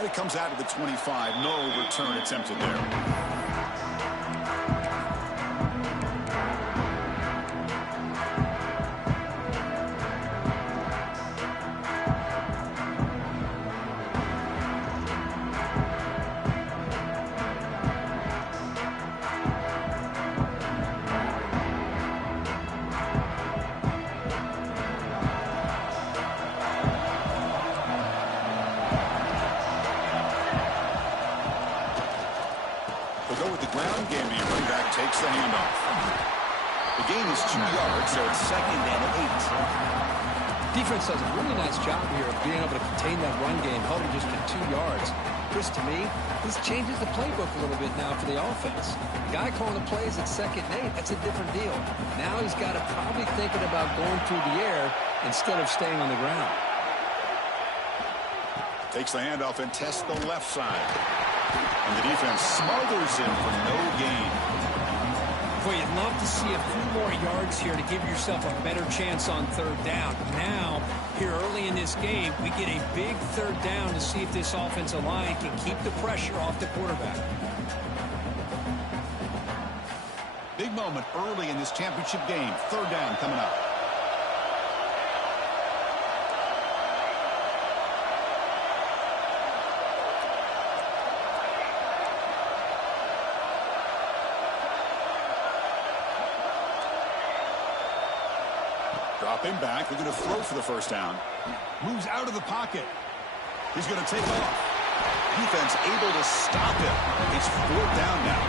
And it comes out of the 25. No return attempted there. Takes the handoff. The gain is 2 yards, so it's 2nd and 8. Defense does a really nice job here of being able to contain that run game, holding just at 2 yards. Chris, to me, this changes the playbook a little bit now for the offense. The guy calling the plays at 2nd and 8, that's a different deal. Now he's got to probably thinking about going through the air instead of staying on the ground. Takes the handoff and tests the left side. And the defense smothers him for no gain. Boy, you'd love to see a few more yards here to give yourself a better chance on 3rd down. Now, here early in this game, we get a big 3rd down to see if this offensive line can keep the pressure off the quarterback. Big moment early in this championship game. 3rd down coming up. Dropping back, they're going to throw for the 1st down. Moves out of the pocket. He's going to take off. Defense able to stop him. It's 4th down now.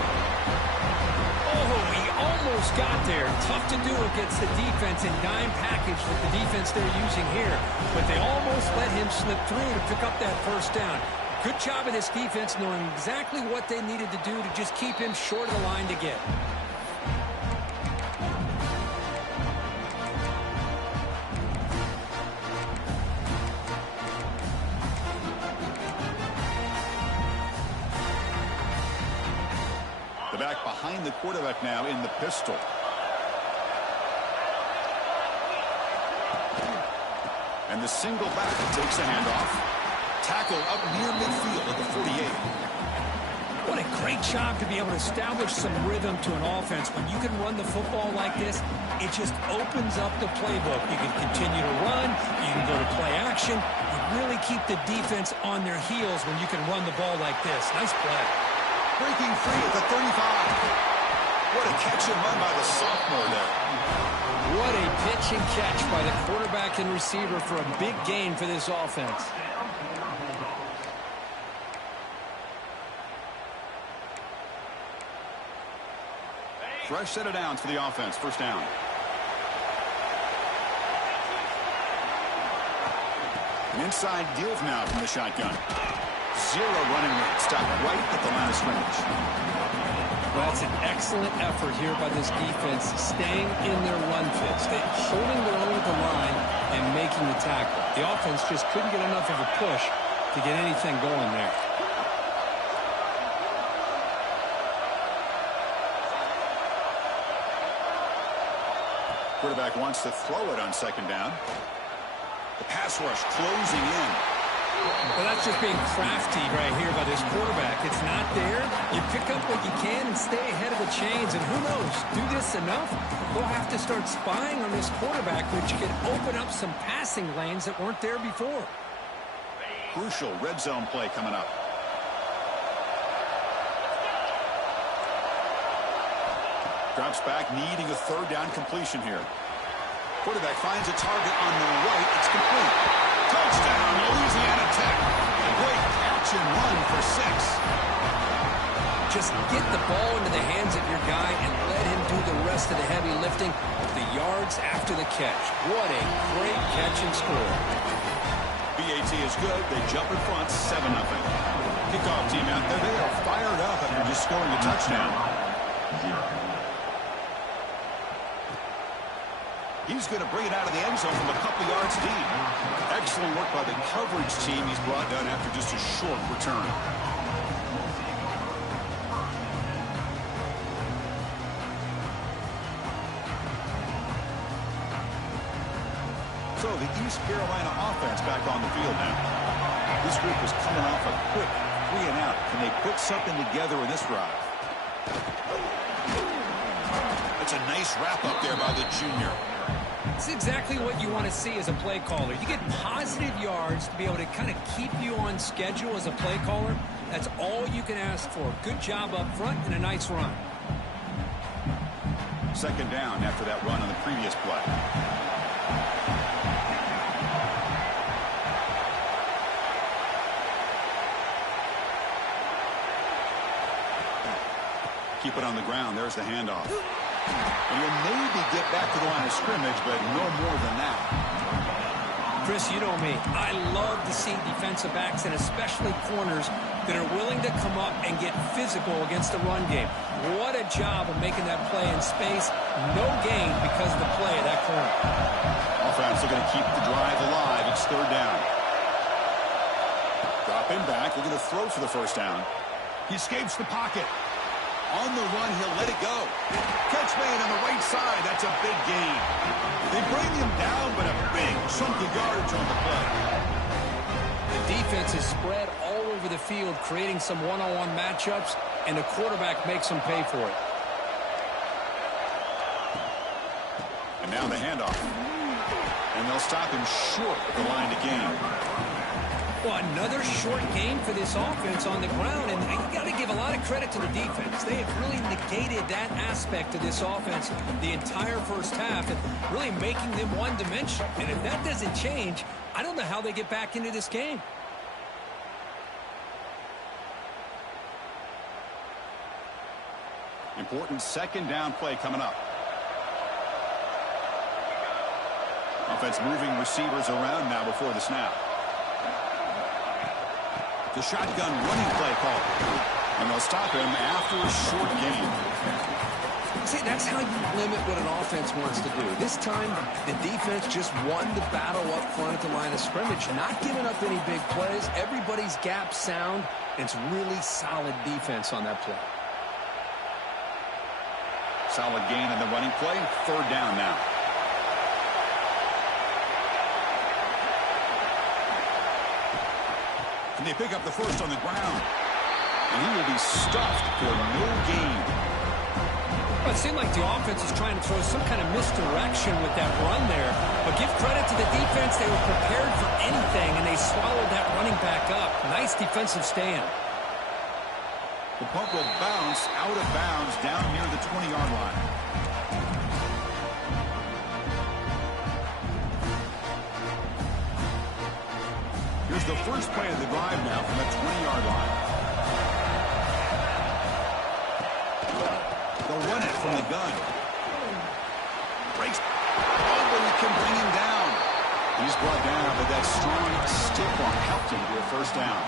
Oh, he almost got there. Tough to do against the defense in dime package with the defense they're using here. But they almost let him slip through to pick up that 1st down. Good job of this defense knowing exactly what they needed to do to just keep him short of the line to get. Back behind the quarterback now in the pistol. And the single back takes a handoff. Tackle up near midfield at the 48. What a great job to be able to establish some rhythm to an offense. When you can run the football like this, it just opens up the playbook. You can continue to run. You can go to play action. You really keep the defense on their heels when you can run the ball like this. Nice play. Breaking free at the 35. What a catch and run by the sophomore there. What a pitch and catch by the quarterback and receiver for a big gain for this offense. Fresh set of downs for the offense. 1st down. An inside give now from the shotgun. 0 running room. Stopped right at the line of scrimmage. Well, that's an excellent effort here by this defense, staying in their run fits, holding their own at the line and making the tackle. The offense just couldn't get enough of a push to get anything going there. Quarterback wants to throw it on 2nd down. The pass rush closing in. Well, that's just being crafty right here by this quarterback. It's not there. You pick up what you can and stay ahead of the chains. And who knows, do this enough, they'll have to start spying on this quarterback, which could open up some passing lanes that weren't there before. Crucial red zone play coming up. Drops back, needing a 3rd down completion here. Quarterback finds a target on the right. It's complete. Touchdown, Louisiana Tech. A great catch and run for 6. Just get the ball into the hands of your guy and let him do the rest of the heavy lifting with the yards after the catch. What a great catch and score. BAT is good. They jump in front, 7-0. Kickoff team out there. They are fired up after just scoring a touchdown. He's going to bring it out of the end zone from a couple yards deep. Excellent work by the coverage team. He's brought down after just a short return. So the East Carolina offense back on the field now. This group is coming off a quick 3-and-out. Can they put something together in this drive? That's a nice wrap-up there by the junior. It's exactly what you want to see as a play caller. You get positive yards to be able to kind of keep you on schedule as a play caller. That's all you can ask for. Good job up front and a nice run. Second down after that run on the previous play. Keep it on the ground. There's the handoff. And you'll maybe get back to the line of scrimmage, but no more than that. Chris, you know me. I love to see defensive backs and especially corners that are willing to come up and get physical against the run game. What a job of making that play in space. No gain because of the play of that corner. Offense looking to keep the drive alive. It's third down. Dropping back, looking to throw for the first down. He escapes the pocket. On the run, he'll let it go. Catch made on the right side. That's a big gain. They bring him down, but a big chunk of yardage on the play. The defense is spread all over the field, creating some one-on-one matchups, and the quarterback makes them pay for it. And now the handoff. And they'll stop him short of the line to gain. Well, another short game for this offense on the ground, and you got to give a lot of credit to the defense. They have really negated that aspect of this offense the entire first half and really making them one-dimensional. And if that doesn't change, I don't know how they get back into this game. Important second down play coming up. Offense moving receivers around now before the snap. The shotgun running play call. And they'll stop him after a short gain. See, that's how you limit what an offense wants to do. This time, the defense just won the battle up front at the line of scrimmage, not giving up any big plays. Everybody's gap sound. It's really solid defense on that play. Solid gain on the running play. Third down now. And they pick up the first on the ground. And he will be stuffed for no gain. Well, it seemed like the offense is trying to throw some kind of misdirection with that run there. But give credit to the defense. They were prepared for anything, and they swallowed that running back up. Nice defensive stand. The punt will bounce out of bounds down near the 20-yard line. Here's the first play of the drive now from the 20-yard line. They'll run it from the gun. Breaks. Oh, but he can bring him down. He's brought down, but that strong stiff arm helped him to a first down.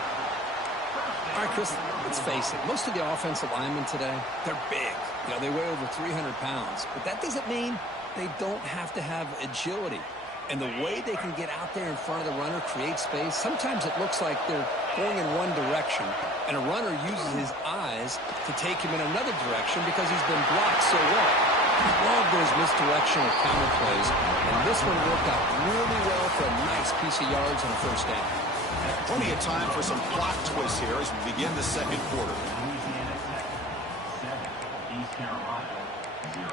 All right, Chris, let's face it. Most of the offensive linemen today, they're big. You know, they weigh over 300 pounds. But that doesn't mean they don't have to have agility. And the way they can get out there in front of the runner, create space, sometimes it looks like they're going in one direction, and a runner uses his eyes to take him in another direction because he's been blocked so well. Love those misdirection or counter plays, and this one worked out really well for a nice piece of yards and a first down. Plenty of time for some plot twists here as we begin the second quarter. Louisiana Tech 7, East Carolina 0.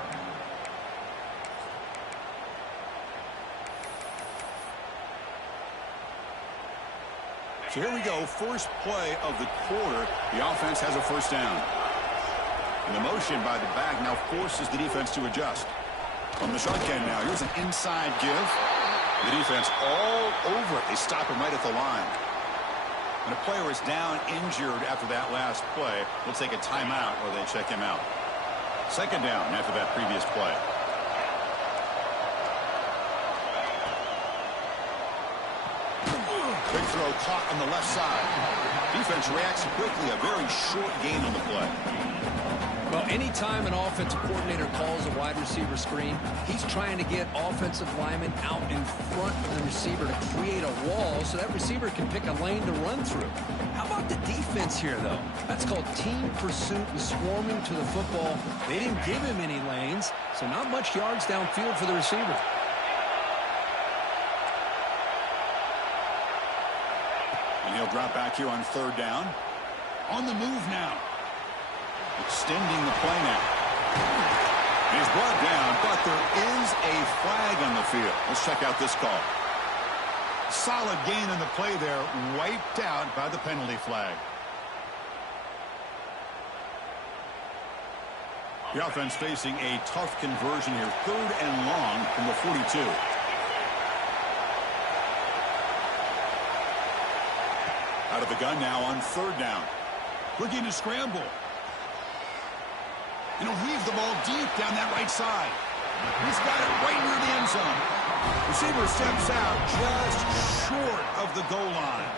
So here we go, first play of the quarter. The offense has a first down. And the motion by the back now forces the defense to adjust. From the shotgun now, here's an inside give. The defense all over it. They stop him right at the line. And a player is down injured after that last play. We'll take a timeout or they check him out. Second down after that previous play. Big throw caught on the left side. Defense reacts quickly. A very short gain on the play. Well, anytime an offensive coordinator calls a wide receiver screen, he's trying to get offensive linemen out in front of the receiver to create a wall so that receiver can pick a lane to run through. How about the defense here, though? That's called team pursuit and swarming to the football. They didn't give him any lanes, so not much yards downfield for the receiver. And he'll drop back here on third down. On the move now. Extending the play now. He's brought down, but there is a flag on the field. Let's check out this call. Solid gain on the play there, wiped out by the penalty flag. The offense facing a tough conversion here. 3rd and long from the 42. Out of the gun now on 3rd down. Looking to scramble. And he'll heave the ball deep down that right side. He's got it right near the end zone. Receiver steps out just short of the goal line.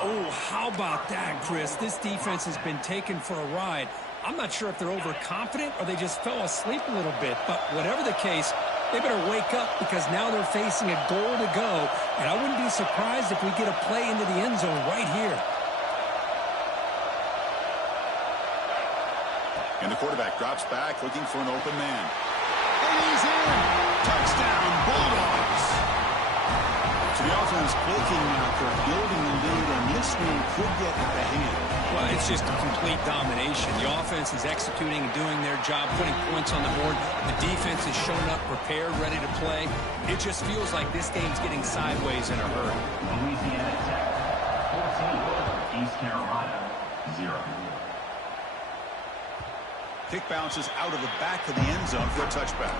Oh, how about that, Chris? This defense has been taken for a ride. I'm not sure if they're overconfident or they just fell asleep a little bit. But whatever the case, they better wake up because now they're facing a goal to go. And I wouldn't be surprised if we get a play into the end zone right here. And the quarterback drops back looking for an open man. And he's in. Touchdown, Bulldogs. So the offense clicking now. They're building the lead, and this one could get out of hand. Well, it's just a complete domination. The offense is executing and doing their job, putting points on the board. The defense has shown up, prepared, ready to play. It just feels like this game's getting sideways in a hurry. Louisiana Tech 14, East Carolina 0. Kick bounces out of the back of the end zone for a touchback.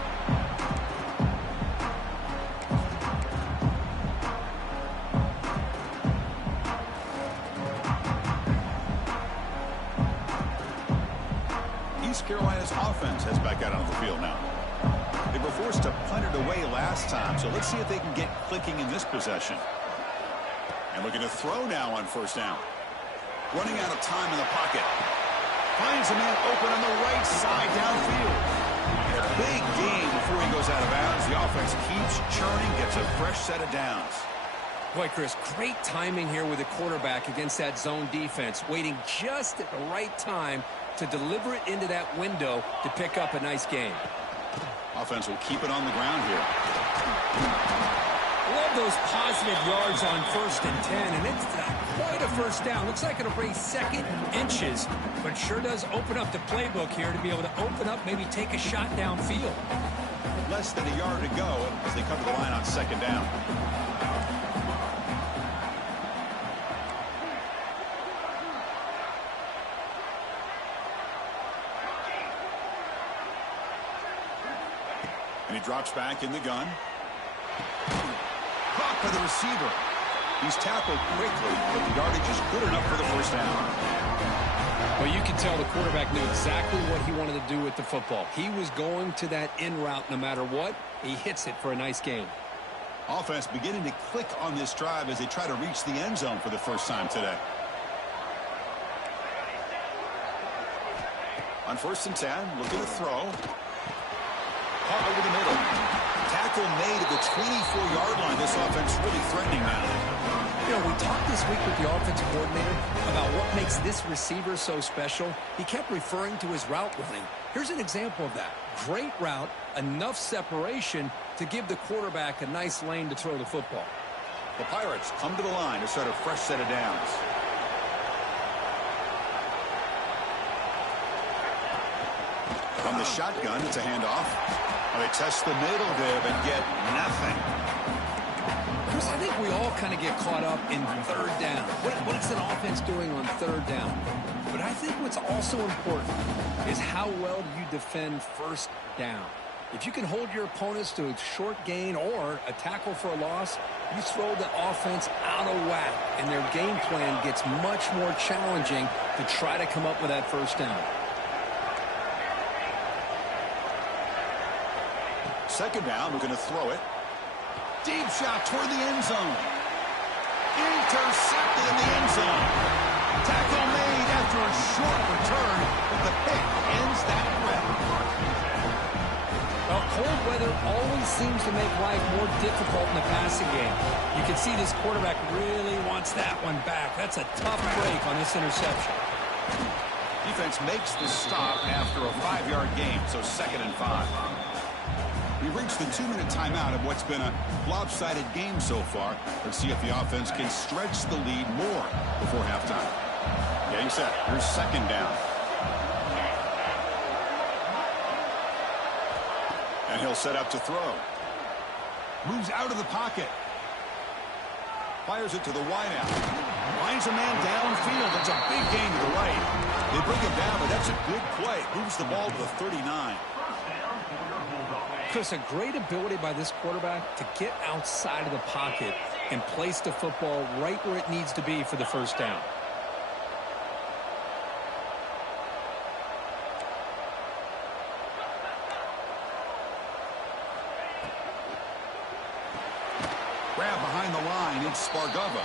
East Carolina's offense heads back out on the field now. They were forced to punt it away last time, so let's see if they can get clicking in this possession. And looking to throw now on 1st down. Running out of time in the pocket. Finds a man open on the right side downfield. And a big gain before he goes out of bounds. The offense keeps churning, gets a fresh set of downs. Boy, Chris, great timing here with the quarterback against that zone defense, waiting just at the right time to deliver it into that window to pick up a nice gain. Offense will keep it on the ground here. Love those positive yards on 1st and 10, and it's quite a first down. Looks like it'll raise 2nd inches, but sure does open up the playbook here to be able to open up, maybe take a shot downfield. Less than a yard to go as they come to the line on 2nd down. And he drops back in the gun. Caught by the receiver. He's tackled quickly, but the yardage is good enough for the 1st down. Well, you can tell the quarterback knew exactly what he wanted to do with the football. He was going to that in route no matter what. He hits it for a nice gain. Offense beginning to click on this drive as they try to reach the end zone for the first time today. On 1st and 10, looking to throw. Caught over the middle. Tackle made at the 24-yard line. This offense really threatening now. You know, we talked this week with the offensive coordinator about what makes this receiver so special. He kept referring to his route running. Here's an example of that. Great route, enough separation to give the quarterback a nice lane to throw the football. The Pirates come to the line to start a fresh set of downs. From the shotgun, it's a handoff. They test the middle there, but get nothing. Chris, I think we all kind of get caught up in 3rd down. What's an offense doing on 3rd down? But I think what's also important is how well do you defend 1st down. If you can hold your opponents to a short gain or a tackle for a loss, you throw the offense out of whack, and their game plan gets much more challenging to try to come up with that 1st down. 2nd down, we're going to throw it. Deep shot toward the end zone. Intercepted in the end zone. Tackle made after a short return, but the pick ends that threat. Well, cold weather always seems to make life more difficult in the passing game. You can see this quarterback really wants that one back. That's a tough break on this interception. Defense makes the stop after a 5-yard gain, so 2nd and 5. We've reached the 2-minute timeout of what's been a lopsided game so far. Let's see if the offense can stretch the lead more before halftime. Getting set. Here's second down. And he'll set up to throw. Moves out of the pocket. Fires it to the wideout. Finds a man downfield. That's a big gain to the right. They bring him down, but that's a good play. Moves the ball to the 39. Chris, a great ability by this quarterback to get outside of the pocket and place the football right where it needs to be for the first down. Grab behind the line. It's Spargova.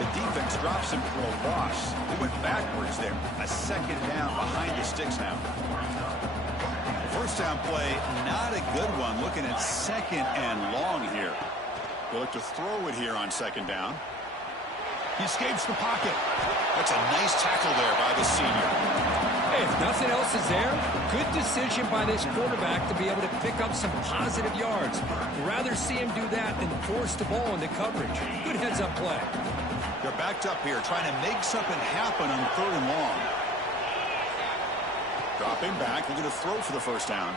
The defense drops him for a loss. He went backwards there. A second down behind the sticks now. First down play, not a good one. Looking at second and long here. He'll look to throw it here on second down. He escapes the pocket. That's a nice tackle there by the senior. Hey, if nothing else is there, good decision by this quarterback to be able to pick up some positive yards. I'd rather see him do that than force the ball into coverage. Good heads-up play. They're backed up here, trying to make something happen on third and long. Dropping back, looking to throw for the first down.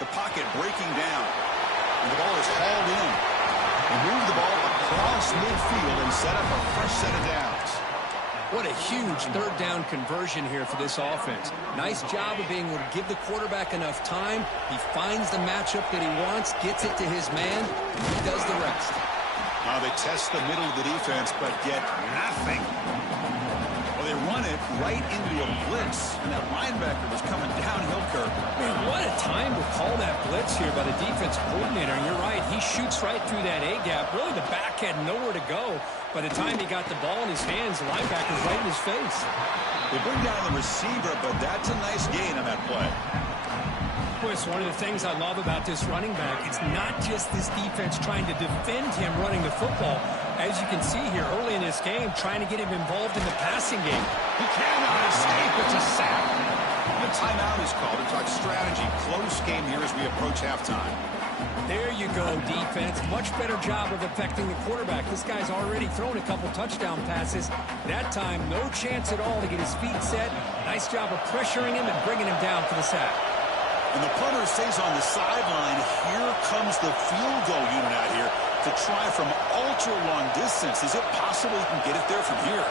The pocket breaking down. And the ball is hauled in. They move the ball across midfield and set up a fresh set of downs. What a huge third down conversion here for this offense. Nice job of being able to give the quarterback enough time. He finds the matchup that he wants, gets it to his man, and he does the rest. Now they test the middle of the defense, but get nothing. Well, they run it right into a blitz, and that linebacker was coming downhill, Kirk. Man, what a time to call that blitz here by the defense coordinator. And you're right, he shoots right through that A-gap. Really, the back had nowhere to go. By the time he got the ball in his hands, the linebacker's right in his face. They bring down the receiver, but that's a nice gain on that play. Boy, it's one of the things I love about this running back. It's not just this defense trying to defend him running the football. As you can see here early in this game, trying to get him involved in the passing game. He cannot escape. It's a sack. The timeout is called to talk strategy. Close game here as we approach halftime. There you go, defense. Much better job of affecting the quarterback. This guy's already thrown a couple touchdown passes. That time, no chance at all to get his feet set. Nice job of pressuring him and bringing him down for the sack. And the punter stays on the sideline. Here comes the field goal unit out here to try from ultra-long distance. Is it possible he can get it there from here?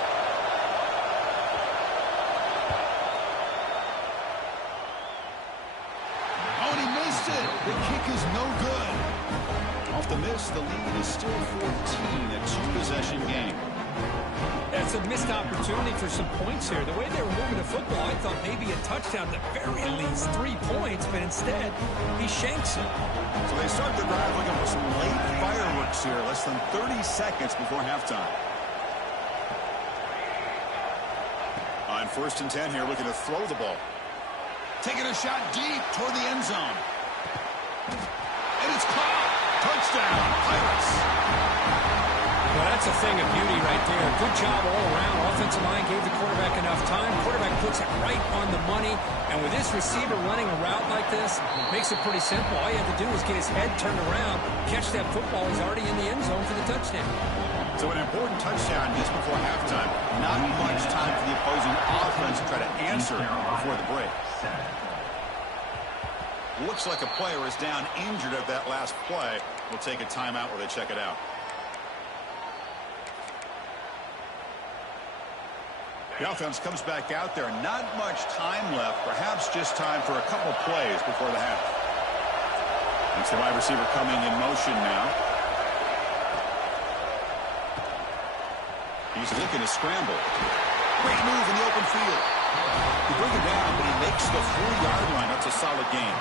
Oh, and he missed it. The kick is no good. Off the miss, the lead is still 14, a two-possession game. That's a missed opportunity for some points here. The way they were moving the football, I thought maybe a touchdown, at the very least 3 points, but instead, he shanks it. So they start the drive looking for some late fireworks here, less than 30 seconds before halftime. On 1st and 10 here, looking to throw the ball. Taking a shot deep toward the end zone. And it's caught. Touchdown, Pirates. Well, that's a thing of beauty right there. Good job all around. Offensive line gave the quarterback enough time. Quarterback puts it right on the money. And with this receiver running a route like this, makes it pretty simple. All you have to do is get his head turned around, catch that football. He's already in the end zone for the touchdown. So an important touchdown just before halftime. Not much time for the opposing offense to try to answer before the break. Looks like a player is down injured at that last play. We'll take a timeout while they check it out. The offense comes back out there. Not much time left. Perhaps just time for a couple plays before the half. It's the wide receiver coming in motion now. He's looking to scramble. Great move in the open field. He brings it down, but he makes the 4-yard line. That's a solid gain.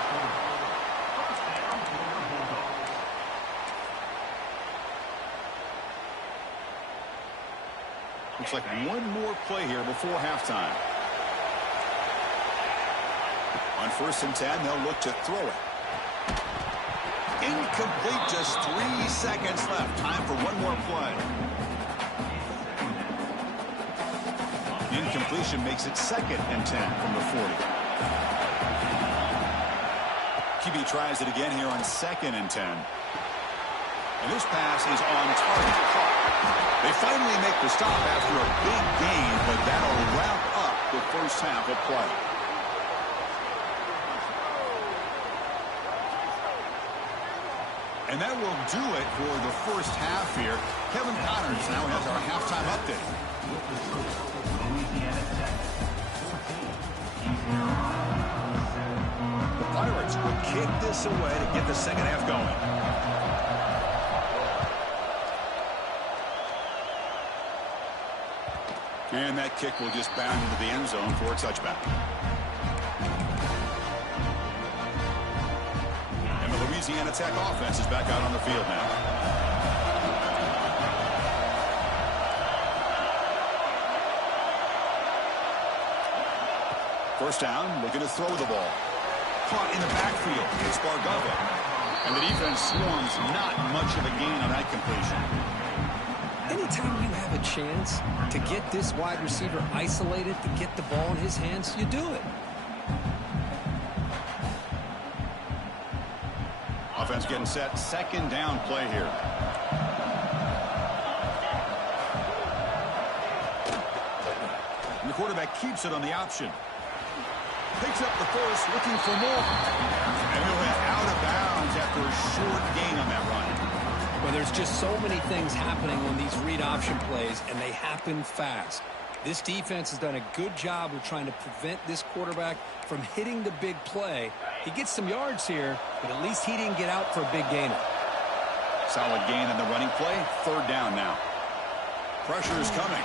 Looks like one more play here before halftime. On 1st and 10, they'll look to throw it. Incomplete, just 3 seconds left. Time for one more play. Incompletion makes it 2nd and 10 from the 40. Keep Maybe tries it again here on 2nd and 10. And this pass is on target. They finally make the stop after a big gain, but that'll wrap up the first half of play. And that will do it for the first half here. Kevin Connors now has our halftime update. The Pirates will kick this away to get the second half going. And that kick will just bound into the end zone for a touchback. And the Louisiana Tech offense is back out on the field now. First down, looking to throw the ball. Caught in the backfield. It's Bargava. And the defense swarms, not much of a gain on that completion. Anytime you have a chance to get this wide receiver isolated, to get the ball in his hands, you do it. Offense getting set. Second down play here. And the quarterback keeps it on the option. Picks up the first, looking for more. And he'll head out of bounds after a short gain on that run. Well, there's just so many things happening on these read option plays, and they happen fast. This defense has done a good job of trying to prevent this quarterback from hitting the big play. He gets some yards here, but at least he didn't get out for a big gainer. Solid gain on the running play. Third down now. Pressure is coming.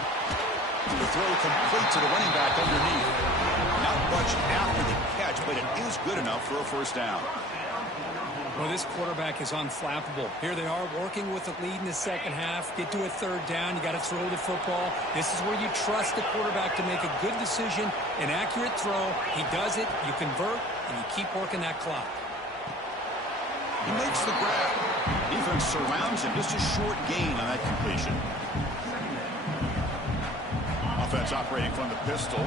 The throw complete to the running back underneath. Not much after the catch, but it is good enough for a first down. Well, this quarterback is unflappable. Here they are working with a lead in the second half. Get to a third down. You got to throw the football. This is where you trust the quarterback to make a good decision, an accurate throw. He does it, you convert, and you keep working that clock. He makes the grab. Defense surrounds him. Just a short gain on that completion. Offense operating from the pistol.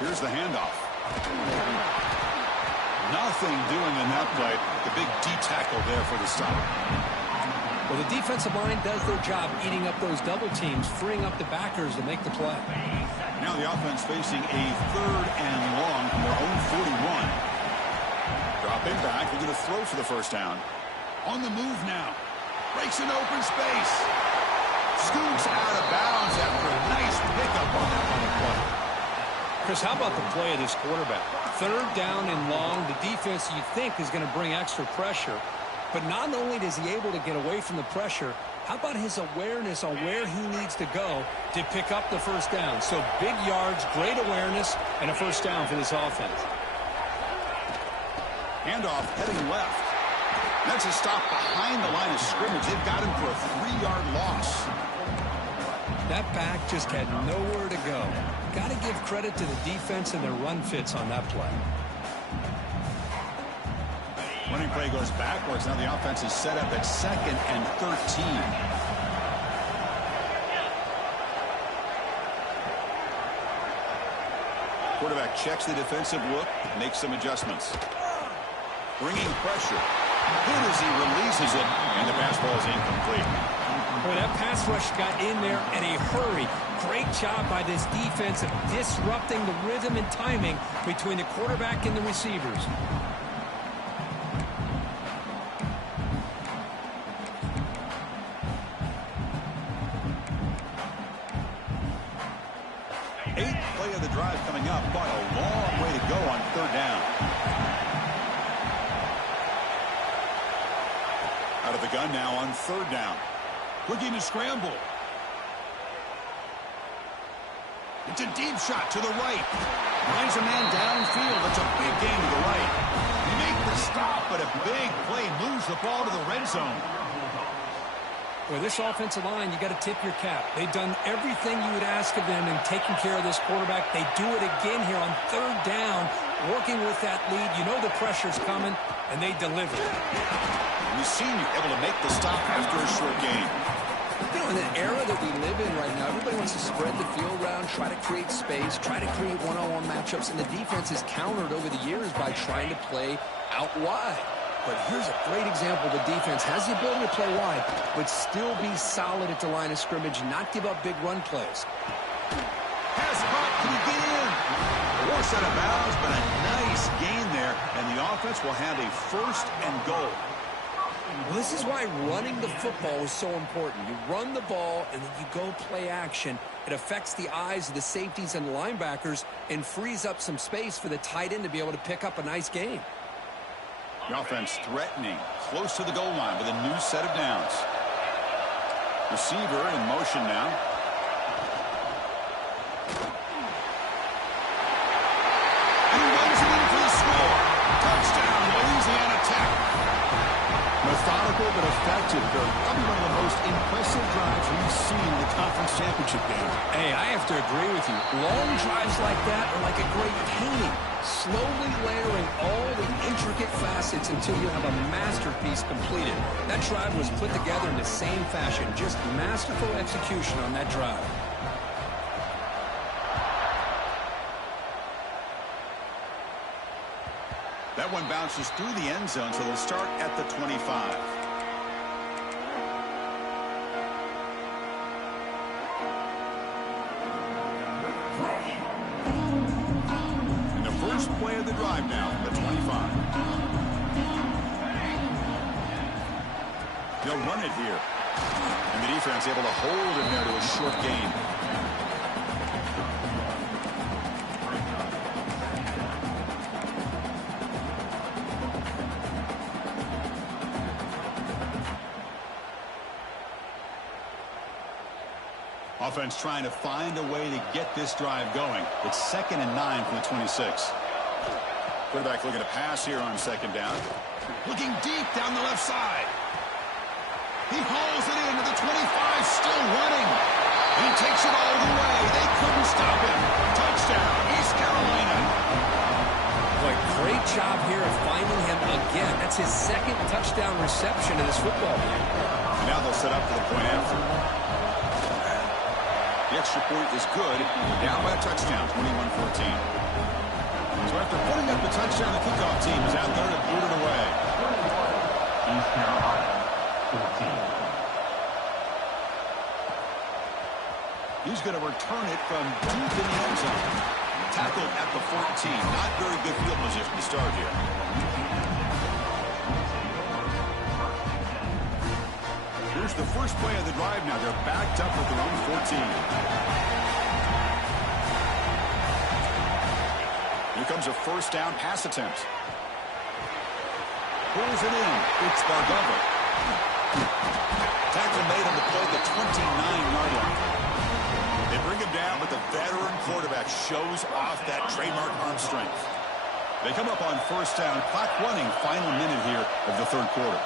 Here's the handoff. Nothing doing in that play. The big D tackle there for the stop. Well, the defensive line does their job eating up those double teams, freeing up the backers to make the play. Now the offense facing a third and long from their own 41. Dropping back. They're going to throw for the first down. On the move now. Breaks into open space. Scoots out of bounds after a nice pickup on that one play. Chris, how about the play of this quarterback? Third down and long. The defense, you think, is going to bring extra pressure. But not only is he able to get away from the pressure, how about his awareness on where he needs to go to pick up the first down? So big yards, great awareness, and a first down for this offense. Handoff heading left. That's a stop behind the line of scrimmage. They've got him for a 3-yard loss. That back just had nowhere to go. Got to give credit to the defense and their run fits on that play. Running play goes backwards. Now the offense is set up at 2nd and 13. Quarterback checks the defensive look, makes some adjustments. Bringing pressure. Good as he releases it, and the pass ball is incomplete. Boy, that pass rush got in there in a hurry. Great job by this defense of disrupting the rhythm and timing between the quarterback and the receivers. Eighth play of the drive coming up, but a long way to go on third down. Out of the gun now on third down. Looking to scramble. It's a deep shot to the right. Finds a man downfield. That's a big gain to the right. They make the stop, but a big play moves the ball to the red zone. Well, this offensive line, you got to tip your cap. They've done everything you would ask of them in taking care of this quarterback. They do it again here on third down, working with that lead. You know the pressure's coming, and they deliver. The senior able to make the stop after a short gain. You know, in the era that we live in right now, everybody wants to spread the field around, try to create space, try to create one-on-one matchups, and the defense is countered over the years by trying to play out wide. But here's a great example. The defense has the ability to play wide, but still be solid at the line of scrimmage, not give up big run plays. Pass caught. Can he get in? Force out of bounds, but a nice gain there, and the offense will have a 1st and goal. Well, this is why running the football is so important. You run the ball, and then you go play action. It affects the eyes of the safeties and the linebackers and frees up some space for the tight end to be able to pick up a nice gain. The offense threatening, close to the goal line with a new set of downs. Receiver in motion now. And he runs it in for the score. Touchdown, Louisiana Tech. Methodical but effective. Probably one of the most impressive drives we've seen in the conference championship game. Hey, I have to agree with you. Long drives like that are like a great painting, slowly layering all the intricate facets until you have a masterpiece completed. That drive was put together in the same fashion, just masterful execution on that drive. That one bounces through the end zone, so they'll start at the 25. And the first play of the drive now, the 25. They'll run it here. And the defense able to hold him there to a short gain. Offense trying to find a way to get this drive going. It's 2nd and 9 from the 26. Quarterback looking to pass here on 2nd down. Looking deep down the left side. He hauls it into the 25, still running. And he takes it all the way. They couldn't stop him. Touchdown, East Carolina. Boy, great job here of finding him again. That's his 2nd touchdown reception in this football game. And now they'll set up for the point after. The extra point is good. Down by a touchdown, 21-14. So after putting up the touchdown, the kickoff team is out there to boot it away. East Carolina, 14. He's going to return it from deep in the end zone. Tackled at the 14. Not very good field position to start here. Here's the first play of the drive now. They're backed up at their own 14. Here comes a 1st down pass attempt. Pulls it in. It's Bargova. Tackle made on the play at the 29-yard line. They bring him down, but the veteran quarterback shows off that trademark arm strength. They come up on 1st down. Clock running. Final minute here of the 3rd quarter.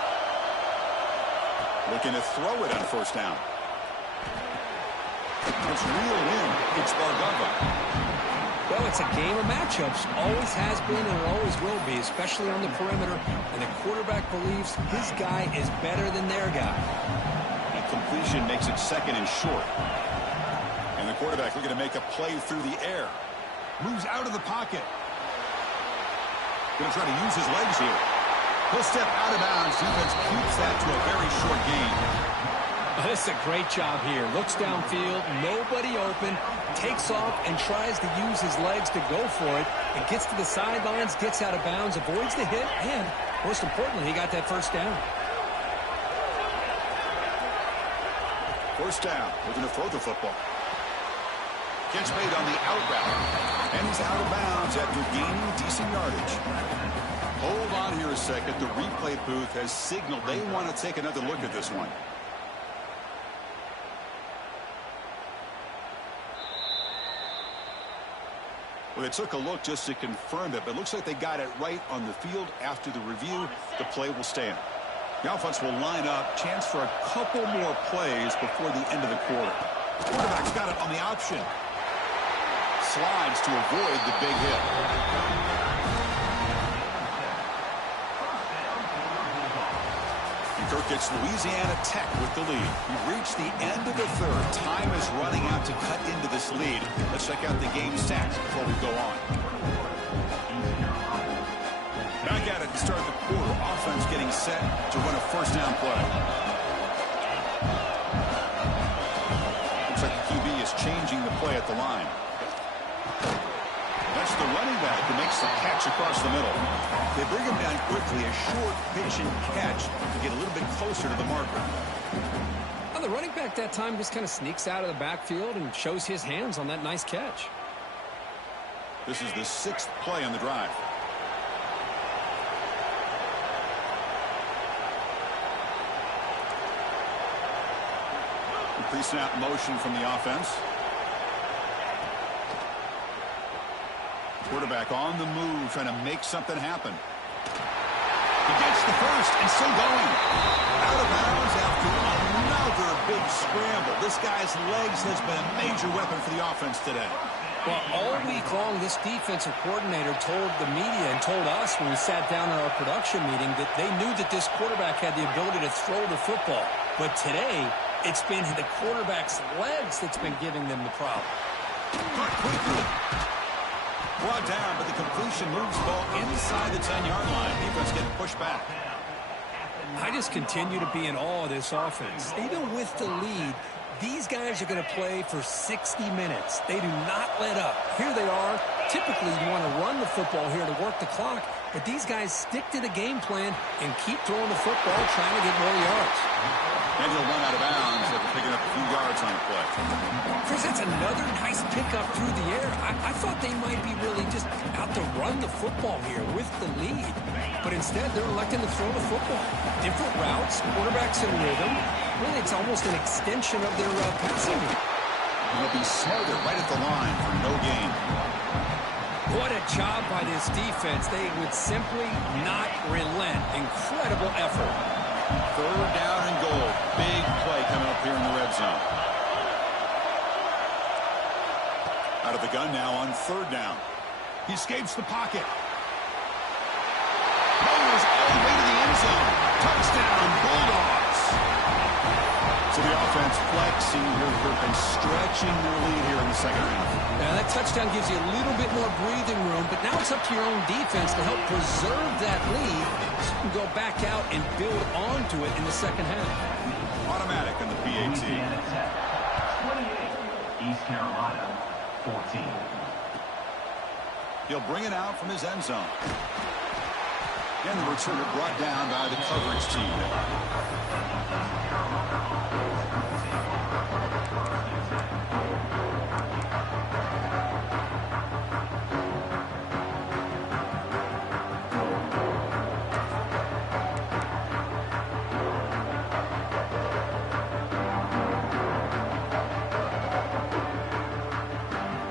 Looking to throw it on 1st down. It's reeled in. It's Bargova. Well, it's a game of matchups. Always has been and always will be, especially on the perimeter. And the quarterback believes his guy is better than their guy. And completion makes it 2nd and short. And the quarterback looking to make a play through the air. Moves out of the pocket. Going to try to use his legs here. He'll step out of bounds. Defense keeps that to a very short gain. This is a great job here. Looks downfield, nobody open, takes off and tries to use his legs to go for it. It gets to the sidelines, gets out of bounds, avoids the hit, and most importantly, he got that 1st down. 1st down, looking to throw the football. Catch made on the out route, and he's out of bounds after gaining decent yardage. Hold on here a second. The replay booth has signaled they want to take another look at this one. Well, they took a look just to confirm it, but it looks like they got it right on the field. After the review, the play will stand. The offense will line up. Chance for a couple more plays before the end of the quarter. Quarterback's got it on the option. Slides to avoid the big hit. Kirk gets Louisiana Tech with the lead. We've reached the end of the third. Time is running out to cut into this lead. Let's check out the game stats before we go on. Back at it to start the quarter. Offense getting set to run a first down play. Looks like the QB is changing the play at the line. That's the running back who makes the catch across the middle. They bring him down quickly, a short pitch and catch to get a little bit closer to the marker. Well, the running back that time just kind of sneaks out of the backfield and shows his hands on that nice catch. This is the 6th play on the drive. Pre-snap motion from the offense. Quarterback on the move, trying to make something happen. He gets the first and still going. Out of bounds after another big scramble. This guy's legs has been a major weapon for the offense today. Well, all week long, this defensive coordinator told the media and told us when we sat down in our production meeting that they knew that this quarterback had the ability to throw the football. But today, it's been the quarterback's legs that's been giving them the problem. Caught quickly. Brought down, but the completion moves the ball inside the 10-yard line. Defense getting pushed back. I just continue to be in awe of this offense. Even with the lead, these guys are going to play for 60 minutes. They do not let up. Here they are. Typically, you want to run the football here to work the clock, but these guys stick to the game plan and keep throwing the football, trying to get more yards. And he'll run out of bounds after picking up a few yards on the play. Chris, that's another nice pickup through the air. I thought they might be really just out to run the football here with the lead. But instead, they're electing to throw the football. Different routes, quarterbacks in rhythm. Really, it's almost an extension of their passing game. They'll be smothered right at the line for no gain. What a job by this defense. They would simply not relent. Incredible effort. 3rd down and goal. Big play coming up here in the red zone. Out of the gun now on 3rd down. He escapes the pocket. Goes all the way to the end zone. Touchdown, Bulldogs. So the offense flexing here and stretching their lead here in the second half. Now that touchdown gives you a little bit more breathing room, but now it's up to your own defense to help preserve that lead so you can go back out and build onto it in the second half. Automatic on the PAT. 28, East Carolina, 14. He'll bring it out from his end zone. And the returner brought down by the coverage team.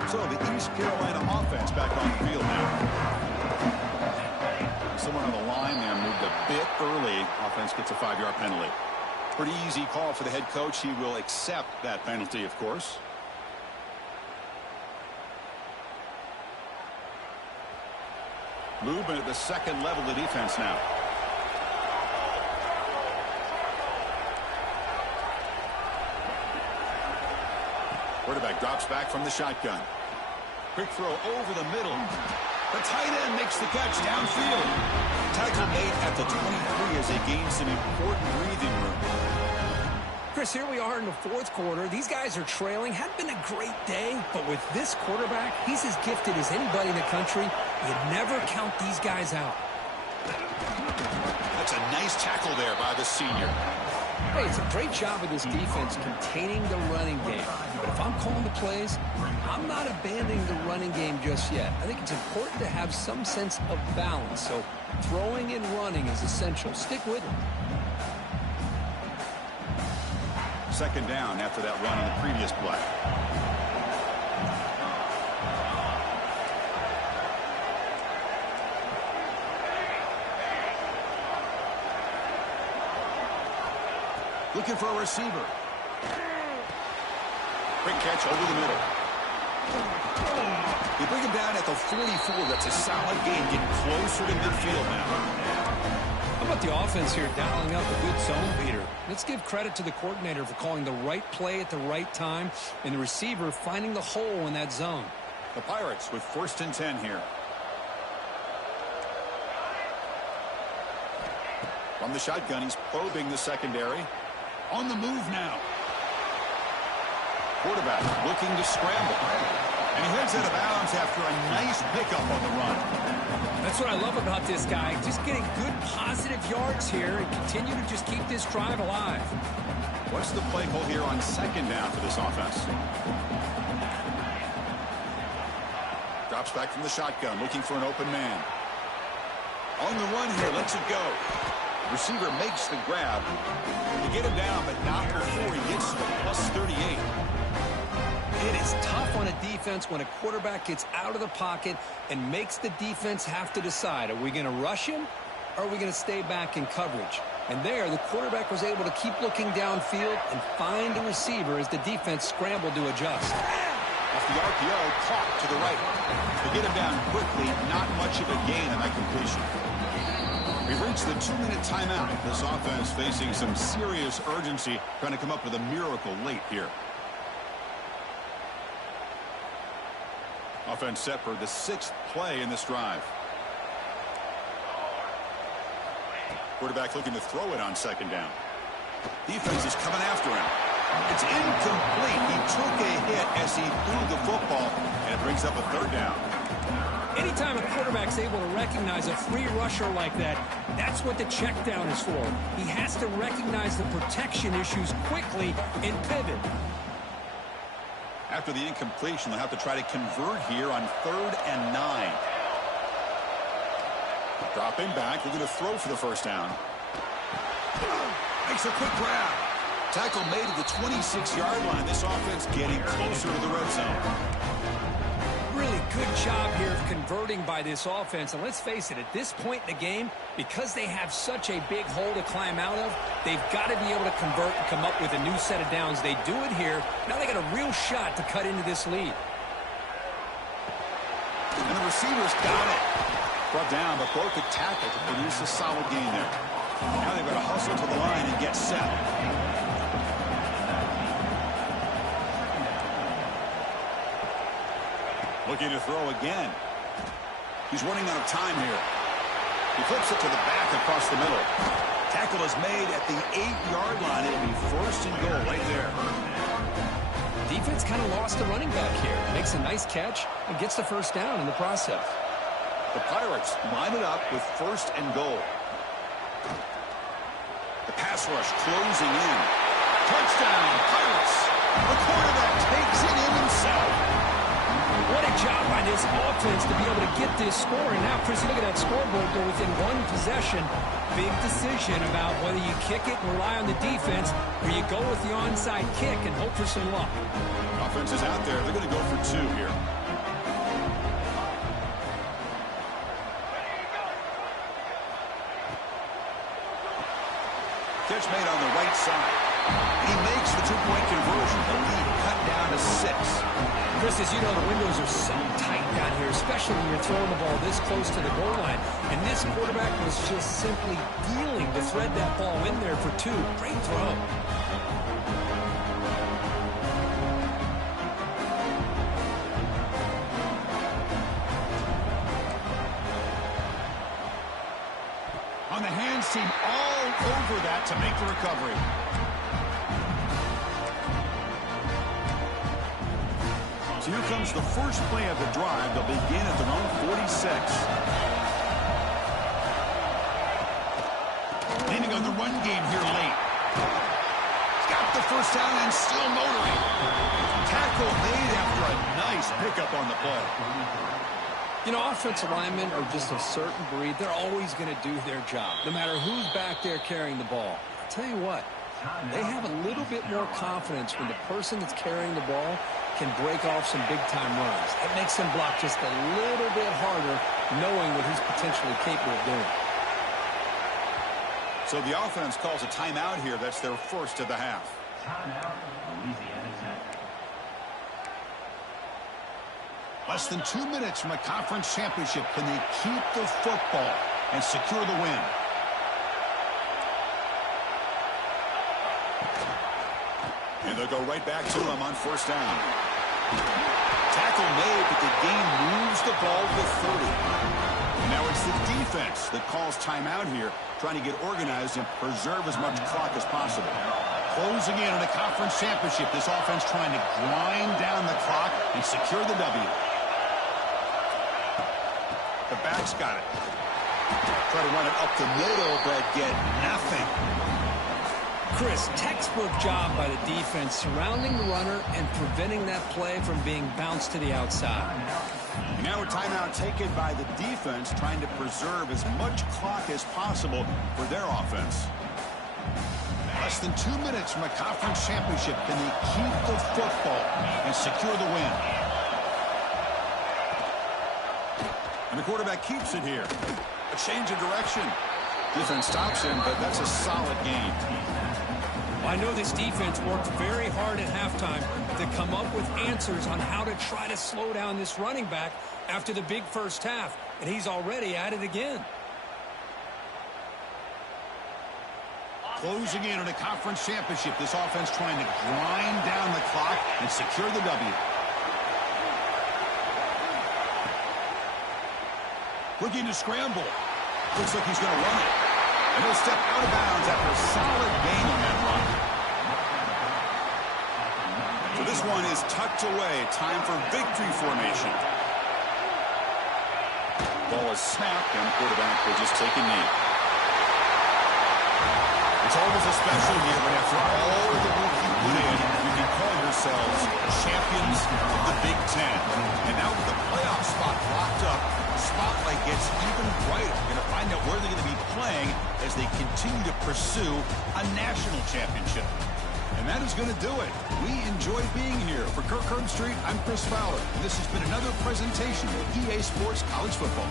So the East Carolina offense back on the field now. Someone on the line there moved a bit early. Offense gets a 5-yard penalty. Pretty easy call for the head coach. He will accept that penalty, of course. Movement at the second level of the defense now. Quarterback drops back from the shotgun. Quick throw over the middle. The tight end makes the catch downfield. Tackle made at the 23 as they gain some important breathing room. Chris, here we are in the 4th quarter. These guys are trailing. Had been a great day, but with this quarterback, he's as gifted as anybody in the country. You'd never count these guys out. That's a nice tackle there by the senior. Hey, it's a great job of this defense containing the running game. But if I'm calling the plays, I'm not abandoning the running game just yet. I think it's important to have some sense of balance. So throwing and running is essential. Stick with it. 2nd down after that run on the previous play. Looking for a receiver. Quick catch over the middle. They bring him down at the 44. That's a solid gain, getting closer to midfield now. How about the offense here dialing up a good zone beater? Let's give credit to the coordinator for calling the right play at the right time and the receiver finding the hole in that zone. The Pirates with 1st and 10 here. From the shotgun, he's probing the secondary. On the move now. Quarterback looking to scramble. And he heads out of bounds after a nice pickup on the run. That's what I love about this guy. Just getting good positive yards here and continue to just keep this drive alive. What's the play call here on 2nd down for this offense? Drops back from the shotgun, looking for an open man. On the run here, lets it go. Receiver makes the grab. To get him down, but not before he gets to the +38. It is tough on a defense when a quarterback gets out of the pocket and makes the defense have to decide, are we going to rush him or are we going to stay back in coverage? And there, the quarterback was able to keep looking downfield and find a receiver as the defense scrambled to adjust. Off the RPO, caught to the right. To get him down quickly, not much of a gain on that completion. We've reached the 2-minute timeout. This offense facing some serious urgency, trying to come up with a miracle late here. Offense set for the 6th play in this drive. Quarterback looking to throw it on 2nd down. Defense is coming after him. It's incomplete. He took a hit as he threw the football, and it brings up a 3rd down. Anytime a quarterback's able to recognize a free rusher like that, that's what the check down is for. He has to recognize the protection issues quickly and pivot. After the incompletion, they'll have to try to convert here on 3rd and 9. Dropping back, looking to throw for the 1st down. Makes a quick grab. Tackle made at the 26-yard line. This offense getting closer to the red zone. Really good job here of converting by this offense. And let's face it, at this point in the game, because they have such a big hole to climb out of, they've got to be able to convert and come up with a new set of downs. They do it here. Now they got a real shot to cut into this lead. And the receivers got it. Brought down, but broke the tackle to produce a solid gain there. Now they've got to hustle to the line and get set. Looking to throw again. He's running out of time here. He flips it to the back across the middle. Tackle is made at the 8-yard line. It'll be 1st and goal right there. Defense kind of lost the running back here. Makes a nice catch and gets the 1st down in the process. The Pirates line it up with 1st and goal. The pass rush closing in. Touchdown, Pirates. The quarterback takes it in himself. What a job by this offense to be able to get this score. And now, Chris, look at that scoreboard. They're within 1 possession. Big decision about whether you kick it and rely on the defense or you go with the onside kick and hope for some luck. Offense is out there. They're going to go for 2 here. Catch made on the right side. He makes the 2-point conversion. The lead cut down to 6. Chris, as you know, the windows are so tight down here, especially when you're throwing the ball this close to the goal line. And this quarterback was just simply dealing to thread that ball in there for 2. Great throw. On the hands team all over that to make the recovery. So here comes the first play of the drive. They'll begin at their own 46. Leaning on the run game here late. He's got the 1st down and still motoring. Tackle made after a nice pickup on the play. You know, offensive linemen are just a certain breed. They're always going to do their job, no matter who's back there carrying the ball. I'll tell you what, they have a little bit more confidence when the person that's carrying the ball can break off some big-time runs. It makes him block just a little bit harder, knowing what he's potentially capable of doing. So the offense calls a timeout here. That's their 1st of the half. Timeout, Louisiana Tech. Less than 2 minutes from a conference championship. Can they keep the football and secure the win? And they'll go right back to him on first down. Tackle made, but the gain moves the ball to 30. And now it's the defense that calls timeout here, trying to get organized and preserve as much clock as possible. Closing in on a conference championship, this offense trying to grind down the clock and secure the W. The back's got it. Try to run it up the middle, but get nothing. Chris, textbook job by the defense surrounding the runner and preventing that play from being bounced to the outside. And now a timeout taken by the defense, trying to preserve as much clock as possible for their offense. Less than 2 minutes from a conference championship. Can they keep the football and secure the win? And the quarterback keeps it here. A change of direction. Defense stops him, but that's a solid gain. I know this defense worked very hard at halftime to come up with answers on how to try to slow down this running back after the big first half, and he's already at it again. Closing in on a conference championship, this offense trying to grind down the clock and secure the W. Looking to scramble. Looks like he's going to run it. And he'll step out of bounds after a solid gain on that run. So this one is tucked away. Time for victory formation. Ball is snapped, and the quarterback will just take a knee. It's always a special year when after all the work you put in, you can call yourselves champions of the Big Ten. And now with the playoff spot locked up, the spotlight gets even brighter. You're going to find out where they're going to be playing as they continue to pursue a national championship. And that is going to do it. We enjoy being here. For Kirk Herbstreit, I'm Chris Fowler. And this has been another presentation of EA Sports College Football.